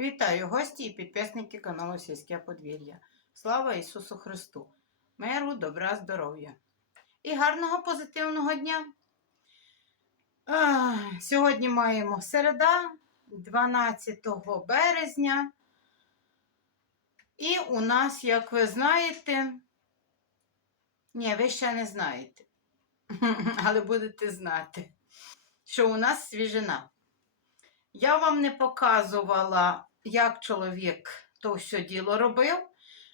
Вітаю гості і підписники каналу Сільське подвір'я. Слава Ісусу Христу! Миру, добра, здоров'я і гарного позитивного дня! А, сьогодні маємо середа, 12 березня. І у нас, як ви знаєте, ні, ви ще не знаєте, але будете знати, що у нас свіжина. Я вам не показувала, як чоловік то все діло робив,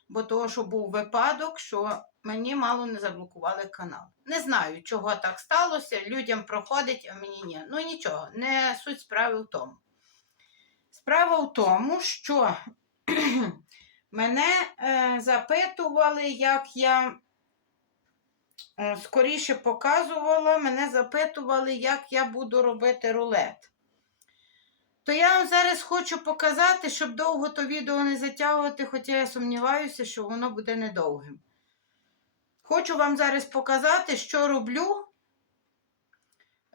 бо того, що був випадок, що мені мало не заблокували канал. Не знаю, чого так сталося. Людям проходить, а мені ні. Ну нічого, не суть справи в тому. Справа в тому, що мене е, запитували, як я е, скоріше показувала, мене запитували, як я буду робити рулет. То я вам зараз хочу показати, щоб довго то відео не затягувати, хоча я сумніваюся, що воно буде недовгим. Хочу вам зараз показати, що роблю,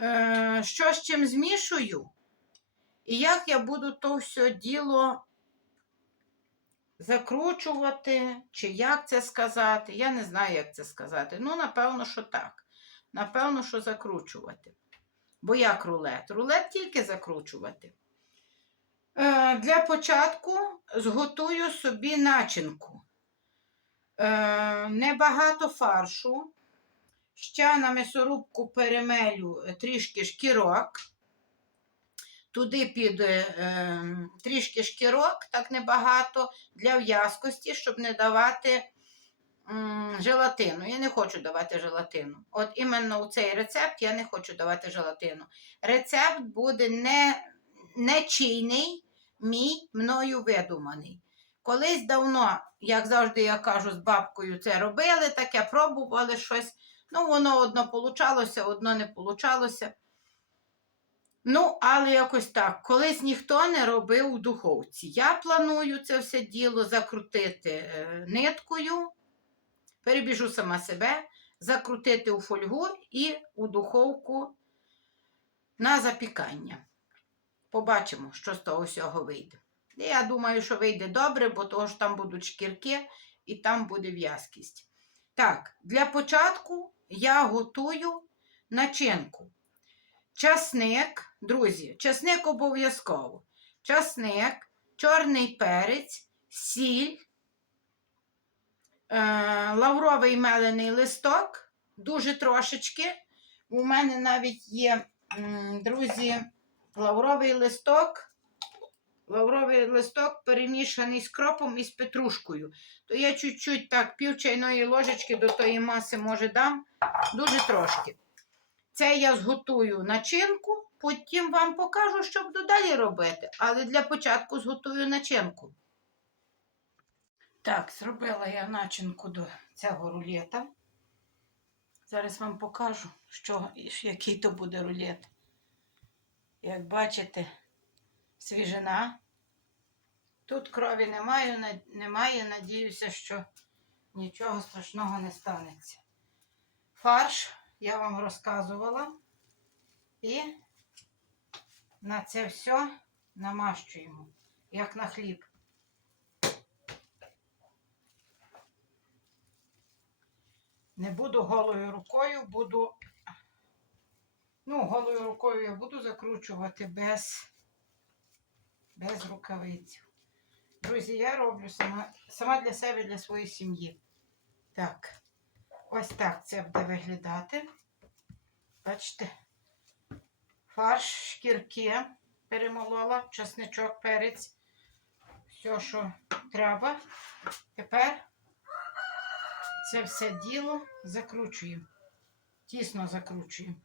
е, що з чим змішую, і як я буду то все діло закручувати, чи як це сказати. Я не знаю, як це сказати. Ну, напевно, що так. Напевно, що закручувати. Бо як рулет? Рулет тільки закручувати. Е, Для початку зготую собі начинку. Е, Небагато фаршу. Ще на м'ясорубку перемелю трішки шкірок. Туди під е, трішки шкірок, так небагато, для в'язкості, щоб не давати желатину. Я не хочу давати желатину. От іменно у цей рецепт я не хочу давати желатину. Рецепт буде не нечийний, мій мною видуманий. Колись давно, як завжди я кажу, з бабкою це робили, таке пробували щось. Ну, воно одно получалося, одно не получалося. Ну, але якось так. Колись ніхто не робив у духовці. Я планую це все діло закрутити е, ниткою, перебіжу сама себе, закрутити у фольгу і у духовку на запікання. Побачимо, що з того всього вийде. Я думаю, що вийде добре, бо того ж там будуть шкірки і там буде в'язкість. Так, для початку я готую начинку. Часник, друзі, часник обов'язково. Часник, чорний перець, сіль, е, лавровий мелений листок, дуже трошечки. У мене навіть є, друзі, лавровий листок. Лавровий листок перемішаний з кропом і з петрушкою. То я чуть-чуть так пів чайної ложечки до тої маси, може, дам, дуже трошки. Це я зготую начинку, потім вам покажу, що буду далі робити. Але для початку зготую начинку. Так, зробила я начинку до цього рулета. Зараз вам покажу, що, який то буде рулет. Як бачите, свіжина. Тут крові немає, немає, надіюся, що нічого страшного не станеться. Фарш я вам розказувала. І на це все намащуємо, як на хліб. Не буду голою рукою, буду, ну, голою рукою я буду закручувати без, без рукавиць. Друзі, я роблю сама, сама для себе, для своєї сім'ї. Так, ось так це буде виглядати. Бачите, фарш, шкірки перемолола, чесничок, перець, все, що треба. Тепер це все діло закручуємо. Тісно закручуємо.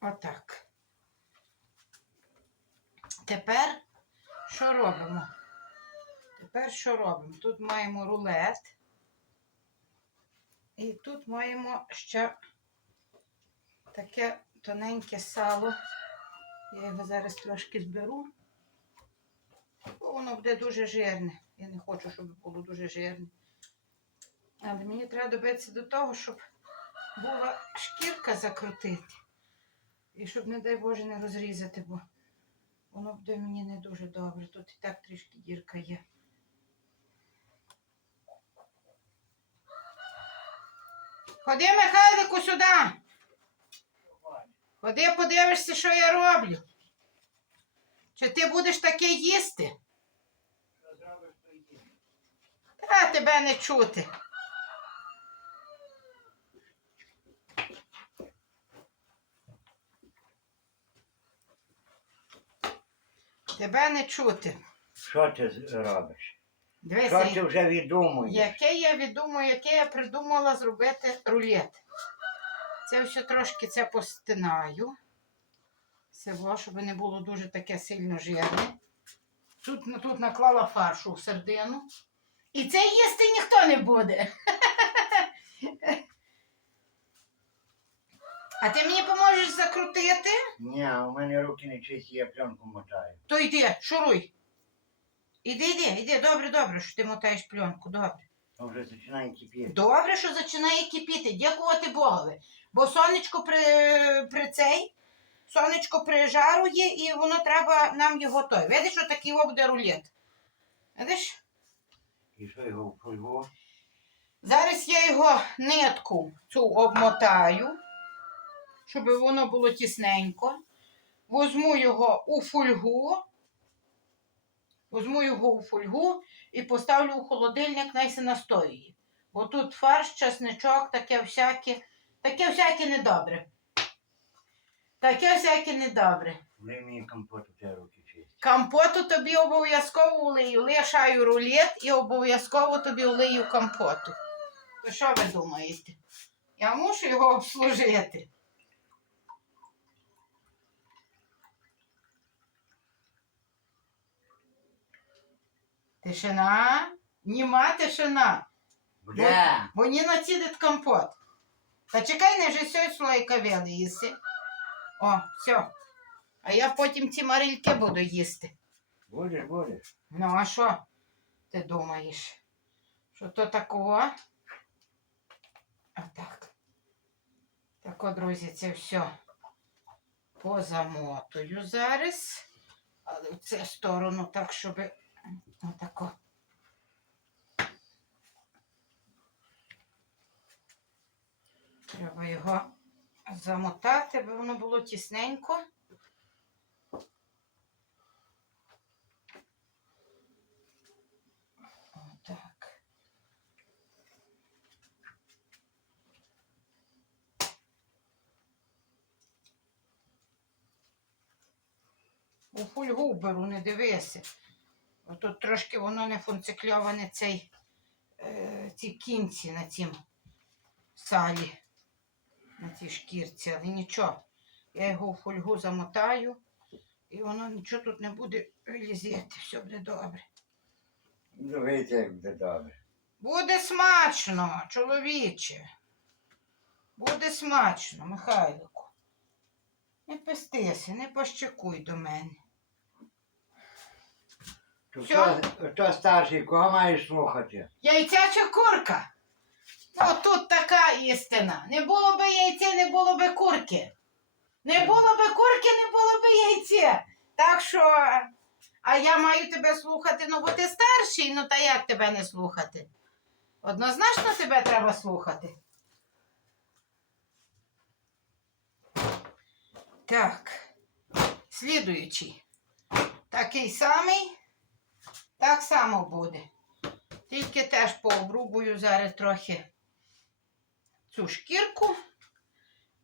Отак. Тепер що робимо? Тепер що робимо? Тут маємо рулет. І тут маємо ще таке тоненьке сало. Я його зараз трошки зберу. Воно буде дуже жирне. Я не хочу, щоб було дуже жирне. Але мені треба добитися до того, щоб була шкірка закрутити. І щоб, не дай Боже, не розрізати, бо воно буде мені не дуже добре. Тут і так трішки дірка є. Ходи, Михайлику, сюди. Ходи, подивишся, що я роблю. Чи ти будеш таке їсти? Та тебе не чути. Тебе не чути. Що ти робиш? Що Дивися, ти вже відумуєш? яке я відумаю, яке я придумала зробити рулет. Це все трошки це постинаю. Село, щоб не було дуже таке сильно жирне. Тут, тут наклала фаршу в сердину. І це їсти ніхто не буде. А ти мені поможеш закрутити? Ні, у мене руки не чисті, я пленку мотаю. То йди, шуруй. Іди, іди, іди, добре, добре, що ти мотаєш пленку, добре. То вже починає кипіти. Добре, що починає кипіти, дякувати Богові. Бо сонечко при, при цей, сонечко прижарує і воно треба нам його той. Видиш, що такий о буде рулет. Видиш? І що його? Зараз я його нитку цю обмотаю, щоб воно було тісненько. Возьму його у фольгу. Возьму його у фольгу і поставлю у холодильник, най се настоює. Бо тут фарш, чесничок, таке всяке, таке всяке недобре. Таке всяке недобре. Влий мені компот у тебе руки чисті. Компоту тобі обов'язково улию. Лишаю рулет і обов'язково тобі улию компоту. То що ви думаєте? Я мушу його обслужити. Тишина. Німа тишина. Буде. Бо не націдить компот. Та чекай, не же сьогодні слойка вели їси. О, все. А я потім ці марильки буду їсти. Будеш, будеш. Ну, а що ти думаєш? Що то такого? Отак. Так, от, друзі, це все позамотую зараз. Але в цю сторону так, щоб отако. Треба його замотати, бо воно було тісненько. Отак. У фольгу беру, не дивися. Тут трошки воно не функцікльоване цей, е, ці кінці на цім салі, на цій шкірці, але нічого. Я його у фольгу замотаю, і воно нічого тут не буде вилізати, все буде добре. Дивіться, як буде добре. Буде смачно, чоловіче. Буде смачно, Михайлику. Не пестися, не пощекуй до мене. То Що? хто, хто старший, кого маєш слухати? Яйця чи курка? Ну, тут така істина. Не було би яйця, не було би курки. Не було би курки, не було би яйця. Так що, а я маю тебе слухати, ну бо ти старший, ну та як тебе не слухати? Однозначно тебе треба слухати. Так, слідуючий. Такий самий, так само буде. Тільки теж пообрубую зараз трохи цю шкірку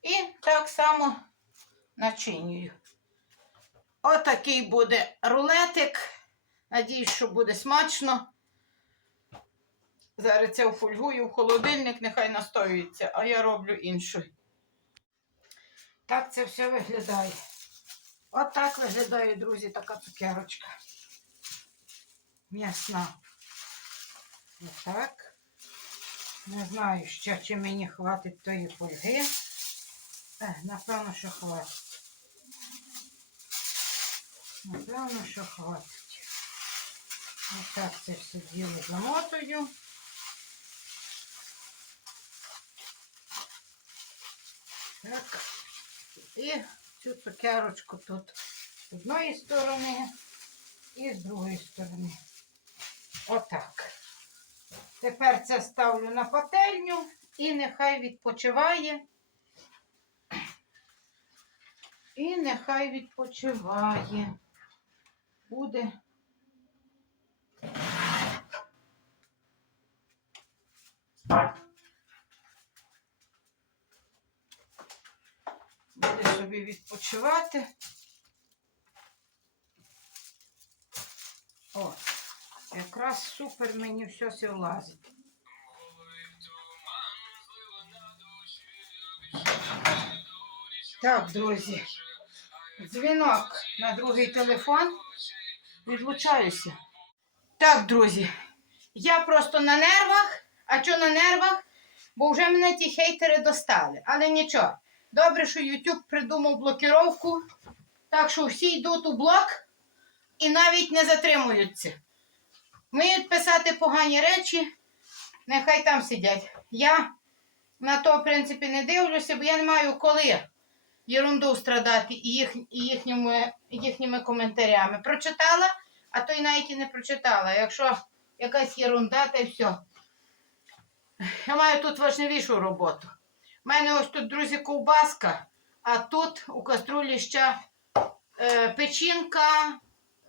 і так само начинюю. Отакий буде рулетик. Надіюсь, що буде смачно. Зараз це офольгую в холодильник, нехай настоюється, а я роблю іншу. Так це все виглядає. Отак виглядає, друзі, така цукерочка. М'ясна. Отак. Не знаю ще, чи мені хватить тої фольги. Е, напевно, що хватить. Напевно, що хватить. Отак це все діло замотую. Так. І цю цукерочку тут з одної сторони і з другої сторони. Отак. Тепер це ставлю на пательню і нехай відпочиває. І нехай відпочиває. Буде. Буде собі відпочивати. О, якраз супер мені все це влазить. Так, друзі. Дзвінок на другий телефон. Відлучаюся. Так, друзі. Я просто на нервах. А що на нервах? Бо вже мене ті хейтери достали. Але нічого. Добре, що YouTube придумав блокіровку. Так що всі йдуть у блок і навіть не затримуються. Вміють писати погані речі, нехай там сидять. Я на то, в принципі, не дивлюся, бо я не маю коли єрунду страдати і, їх, і їхніми, їхніми коментарями. Прочитала, а то й навіть і не прочитала. Якщо якась єрунда, та й все. Я маю тут важливішу роботу. У мене ось тут, друзі, ковбаска, а тут у каструлі ще е, печінка, е,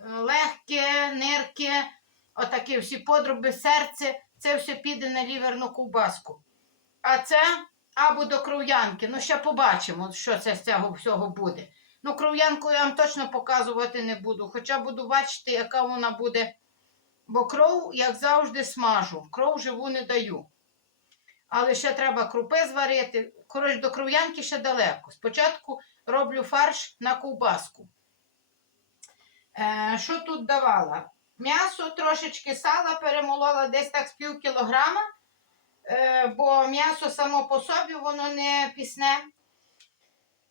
легке, нирки, отакі всі подруби, серце. Це все піде на ліверну ковбаску. А це або до кров'янки. Ну, ще побачимо, що це з цього всього буде. Ну, кров'янку я вам точно показувати не буду, хоча буду бачити, яка вона буде. Бо кров, як завжди, смажу. Кров живу не даю. Але ще треба крупи зварити. Коротше, до кров'янки ще далеко. Спочатку роблю фарш на ковбаску. Е, що тут давала? М'ясо, трошечки сала перемолола десь так з пів кілограма, е, бо м'ясо само по собі воно не пісне.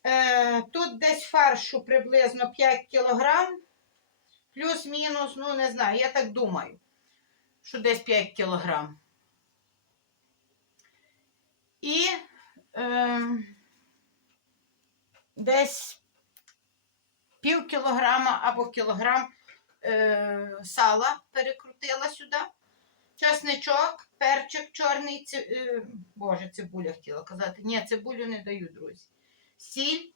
Е, тут десь фаршу приблизно 5 кілограм, плюс-мінус, ну не знаю, я так думаю, що десь 5 кілограм. І е, десь пів кілограма або кілограм е, сала перекрутила сюди. Часничок, перчик чорний, ци, е, боже, цибуля хотіла казати. Ні, цибулю не даю, друзі. Сіль.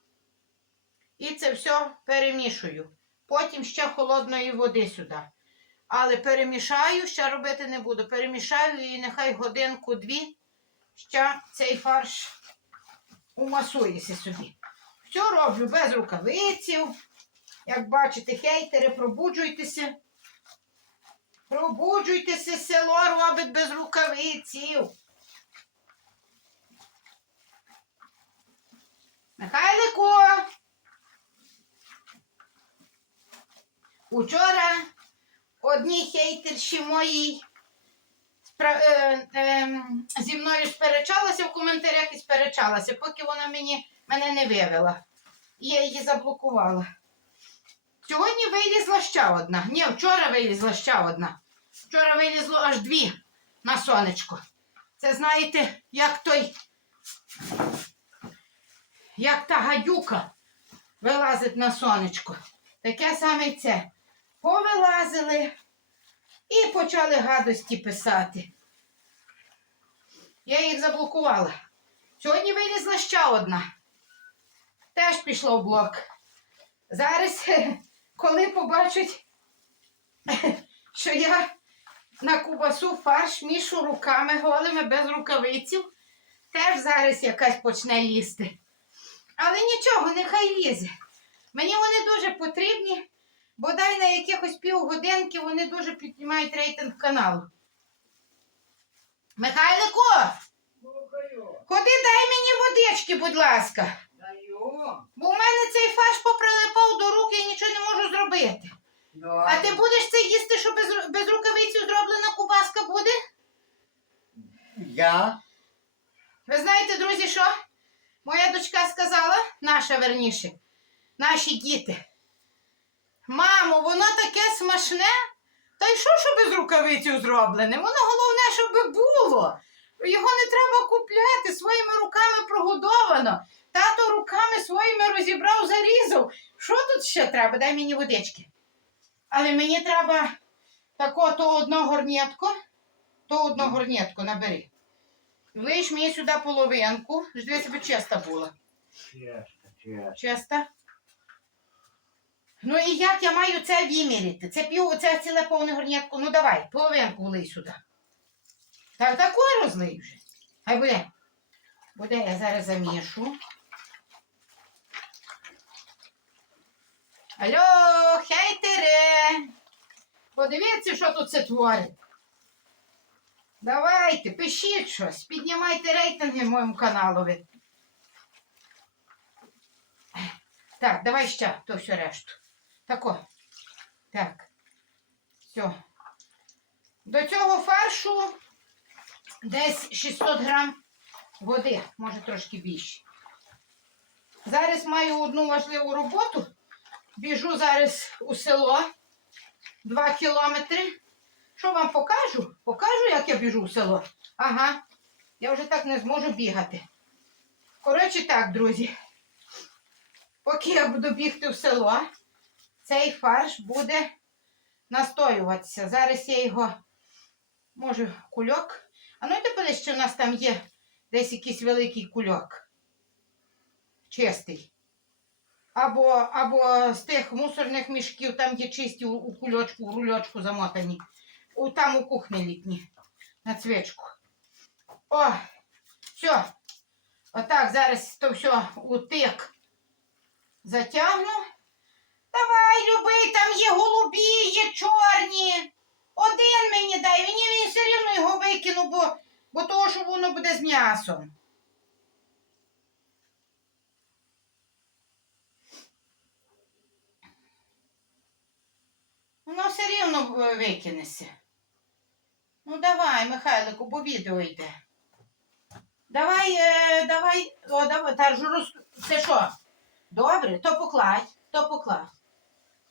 І це все перемішую. Потім ще холодної води сюди. Але перемішаю, ще робити не буду. Перемішаю і нехай годинку-дві ще цей фарш умасується собі. Все роблю без рукавиців. Як бачите, хейтери, пробуджуйтеся. Пробуджуйтеся, село робить без рукавиців. Михайлику. Учора одні хейтерші мої е, е, зі мною сперечалася в коментарях і сперечалася, поки вона мені, мене не вивела. Я її заблокувала. Сьогодні вилізла ще одна. Ні, вчора вилізла ще одна. Вчора вилізло аж дві на сонечко. Це знаєте, як той, як та гадюка вилазить на сонечко. Таке саме й це. Повилазили і почали гадості писати. Я їх заблокувала. Сьогодні вилізла ще одна. Теж пішла в блок. Зараз, коли побачать, що я на кубасу фарш мішу руками голими без рукавиців, теж зараз якась почне лізти. Але нічого, нехай лізе. Мені вони дуже потрібні, бодай на якихось півгодинки вони дуже піднімають рейтинг каналу. Михайлику, ходи дай мені водички, будь ласка. Даю. Бо в мене цей фарш поприлипав до рук і нічого не можу зробити. А ти будеш це їсти, що без, без рукавицю зроблена кубаска буде? Я? Ви знаєте, друзі, що? Моя дочка сказала, наша верніше, наші діти. Мамо, воно таке смачне. Та й що, що без рукавицю зроблене? Воно головне, щоб було. Його не треба купляти, своїми руками прогодовано. Тато руками своїми розібрав, зарізав. Що тут ще треба? Дай мені водички. Але мені треба тако, то одно горнятко, то одно горнятко набери. Влиш мені сюди половинку, ж дві себе чиста була. Чиста. Ну і як я маю це виміряти? Це пів, це ціле повне горнятко. Ну давай, половинку влий сюди. Так таку розлий вже. Хай буде. Буде, я зараз замішу. Алло, хейтере! Подивіться, що тут це творить. Давайте, пишіть щось, піднімайте рейтинги моєму каналові. Так, давай ще то все решту. Тако. Так. Все. До цього фаршу десь 600 грам води, може трошки більше. Зараз маю одну важливу роботу. Біжу зараз у село 2 кілометри. Що вам покажу? Покажу, як я біжу у село. Ага. Я вже так не зможу бігати. Коротше так, друзі. Поки я буду бігти в село, цей фарш буде настоюватися. Зараз я його, може, кульок. А ну йди подивись, що у нас там є десь якийсь великий кульок. Чистий. Або, або з тих мусорних мішків, там є чисті у, кульочку, у рульочку замотані. У, там у кухні літні. На цвічку. О, все. Отак зараз то все у тик затягну. Давай, любий, там є голубі, є чорні. Один мені дай, мені він все рівно його викину, бо, бо того, що воно буде з м'ясом. Воно все рівно е, викинеться. Ну давай, Михайлику, бо відео йде. Давай, е, давай, о, давай, та ж. Це що? Добре, то покладь, то покладь.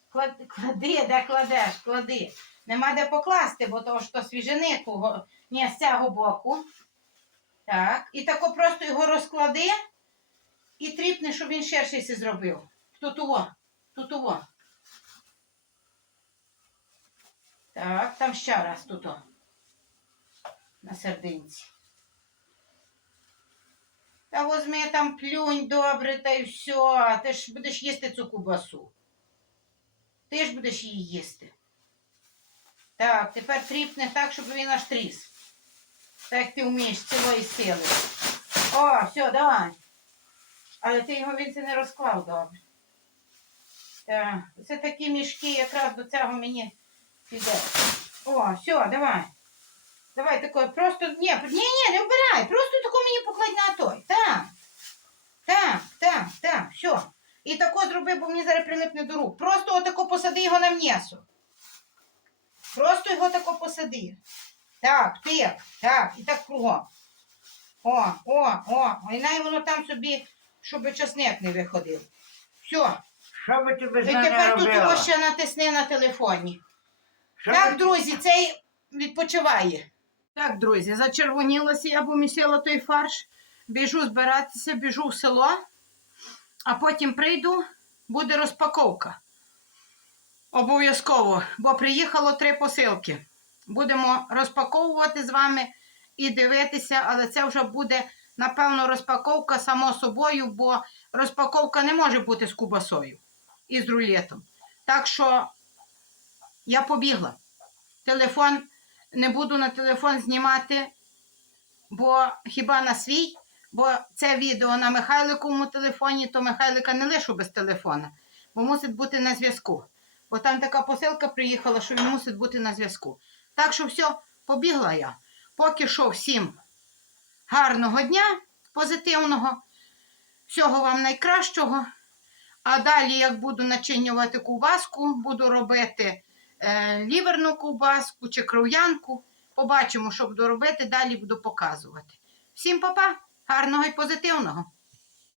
Клади, клади, де кладеш, клади. Нема де покласти, бо то ж то свіженику, ні, з цього боку. Так, і тако просто його розклади і тріпни, щоб він ширший си зробив. Тут уво, тут уво. Так, там ще раз тут. о. На сердинці. Та возьми там плюнь добре, та й все. Ти ж будеш їсти цю кубасу. Ти ж будеш її їсти. Так, тепер тріпне так, щоб він аж тріс. Так як ти вмієш цілої сили. О, все, давай. Але ти його він це не розклав добре. Так, це такі мішки якраз до цього мені піде. О, все, давай. Давай такой, просто, ні, ні, ні, не вбирай, просто тако мені покладь на той. Так, так, так, так, все. І тако зроби, бо мені зараз прилипне до рук. Просто отако посади його на м'ясо. Просто його тако посади. Так, тик, так, і так кругом. О, о, о, і най воно там собі, щоб часник не виходив. Все. Що би ти без І мене тепер тут робила? його ще натисни на телефоні. Так, друзі, цей відпочиває. Так, друзі, зачервонілася, я помісила той фарш. Біжу збиратися, біжу в село, а потім прийду, буде розпаковка. Обов'язково, бо приїхало три посилки. Будемо розпаковувати з вами і дивитися, але це вже буде, напевно, розпаковка само собою, бо розпаковка не може бути з кубасою і з рулетом. Так що я побігла. Телефон не буду на телефон знімати, бо хіба на свій, бо це відео на Михайликовому телефоні, то Михайлика не лишу без телефона, бо мусить бути на зв'язку. Бо там така посилка приїхала, що він мусить бути на зв'язку. Так що все, побігла я. Поки що всім гарного дня, позитивного, всього вам найкращого. А далі, як буду начинювати ковбаску, буду робити ліверну ковбаску чи кров'янку. Побачимо, що буду робити, далі буду показувати. Всім па-па, гарного і позитивного!